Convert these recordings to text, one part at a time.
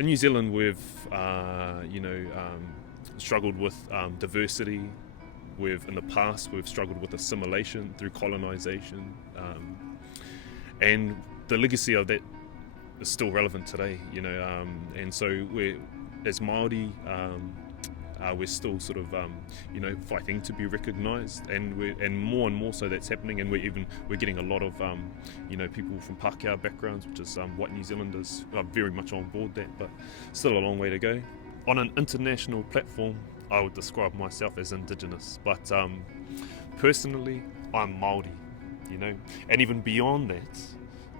in New Zealand, we've struggled with diversity. In the past, we've struggled with assimilation through colonisation, and the legacy of that is still relevant today. And so as Māori, we're still sort of fighting to be recognised, and more so that's happening, and we're getting a lot of people from Pākehā backgrounds, which is white New Zealanders, are very much on board that, but still a long way to go. On an international platform, I would describe myself as Indigenous, but personally, I'm Māori, and even beyond that,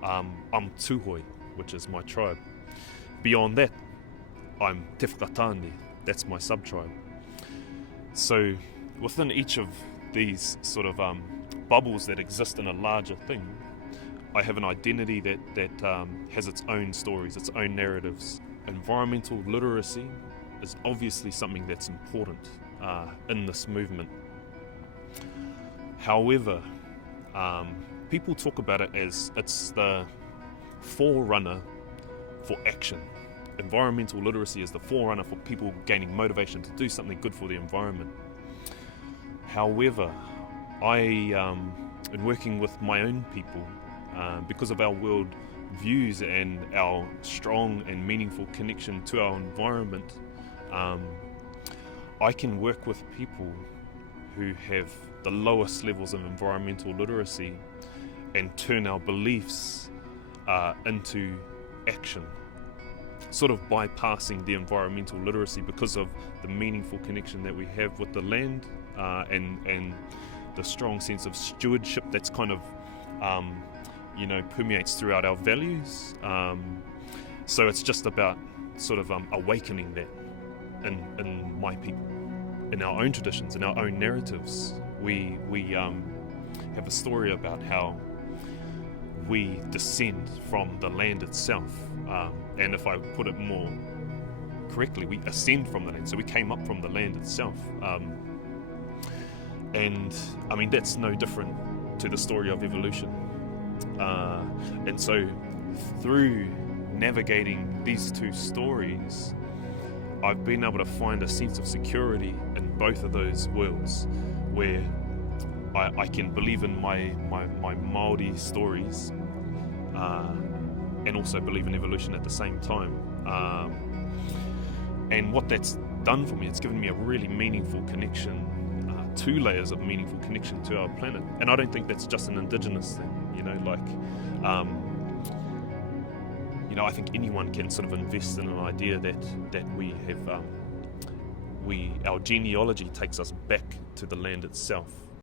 I'm Tūhoi, which is my tribe. Beyond that, I'm Te Whakatāne, that's my sub-tribe. So within each of these sort of bubbles that exist in a larger thing, I have an identity that has its own stories, its own narratives. Environmental literacy is obviously something that's important in this movement. However, people talk about it as it's the forerunner for action. Environmental literacy is the forerunner for people gaining motivation to do something good for the environment. However, in working with my own people, because of our world views and our strong and meaningful connection to our environment, I can work with people who have the lowest levels of environmental literacy and turn our beliefs into action, sort of bypassing the environmental literacy because of the meaningful connection that we have with the land and the strong sense of stewardship that's kind of permeates throughout our values. So it's just about sort of awakening that in my people, in our own traditions, in our own narratives. We have a story about how we descend from the land itself, and if I put it more correctly, we ascend from the land. So we came up from the land itself, and I mean that's no different to the story of evolution. And so through navigating these two stories, I've been able to find a sense of security in both of those worlds, where I can believe in my Māori stories and also believe in evolution at the same time. And what that's done for me, it's given me a really meaningful connection, two layers of meaningful connection to our planet. And I don't think that's just an Indigenous thing, I think anyone can sort of invest in an idea that we have, our genealogy takes us back to the land itself.